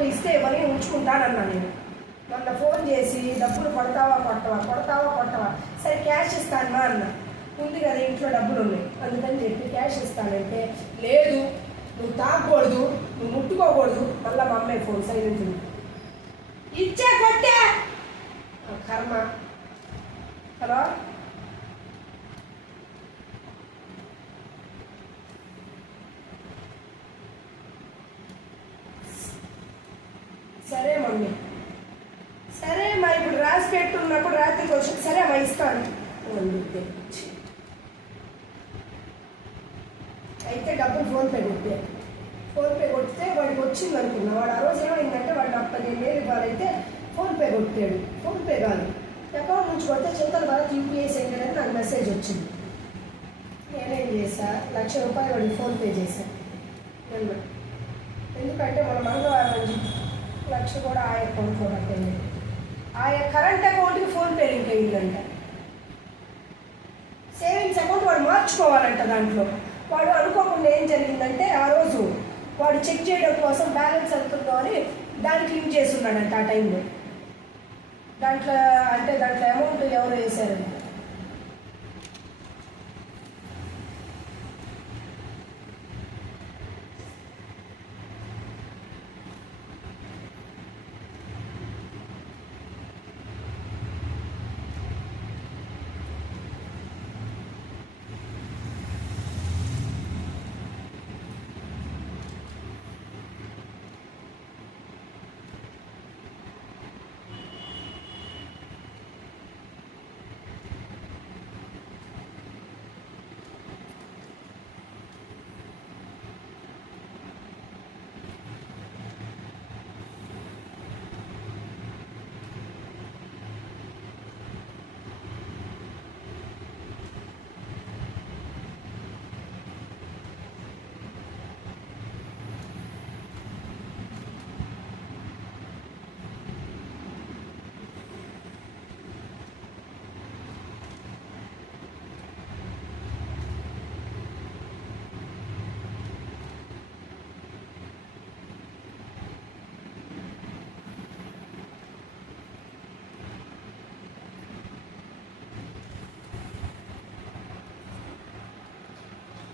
అకౌంట్లో ఇస్తే ఇవన్నీ ఉంచుకుంటానన్నా నేను. మొన్న ఫోన్ చేసి డబ్బులు కొడతావా కొట్టవా, సరే క్యాష్ ఇస్తాను అన్న. ఉంది కదా ఇంట్లో డబ్బులు ఉన్నాయి అందుకని చెప్పి క్యాష్ ఇస్తానంటే, లేదు నువ్వు తాగకూడదు, నువ్వు ముట్టుకోకూడదు. మళ్ళీ మా అమ్మాయి ఫోన్ సైలెంట్ ఉంది. ఇచ్చే కొట్టే కర్మ. హలో, సరే మమ్మీ, సరే మా ఇప్పుడు రాసి పెట్టున్నప్పుడు రాత్రికి వచ్చి సరే అమ్మా ఇస్తాను అయితే డబ్బులు ఫోన్పే కొడితే వాడికి వచ్చింది అనుకున్నా. వాడు ఆ రోజు ఏమైందంటే వాడు నాకు 15,000 ఇవ్వాలైతే ఫోన్పే కొట్టాడు. ఫోన్పే కాదు అకౌంట్ నుంచి కొడితే చింతల భారత్ యూపీఐ సెంటర్ అని నాకు మెసేజ్ వచ్చింది. నేనేం చేశా, 1,00,000 రూపాయలు వాడికి ఫోన్పే చేశాను. ఎందుకంటే మన మంగళవారం నుంచి 1,00,000 కూడా ఆ అకౌంట్లో కట్టండి. ఆ కరెంట్ అకౌంట్కి ఫోన్పే లింక్ అయ్యిందంట. సేవింగ్స్ అకౌంట్ వాడు మార్చుకోవాలంట. దాంట్లో వాడు అనుకోకుండా ఏం జరిగిందంటే ఆ రోజు వాడు చెక్ చేయడం కోసం బ్యాలెన్స్ అవుతుందో అని దానికి లింక్ చేస్తున్నాడంట. ఆ టైంలో దాంట్లో అమౌంట్ ఎవరు వేశారంట.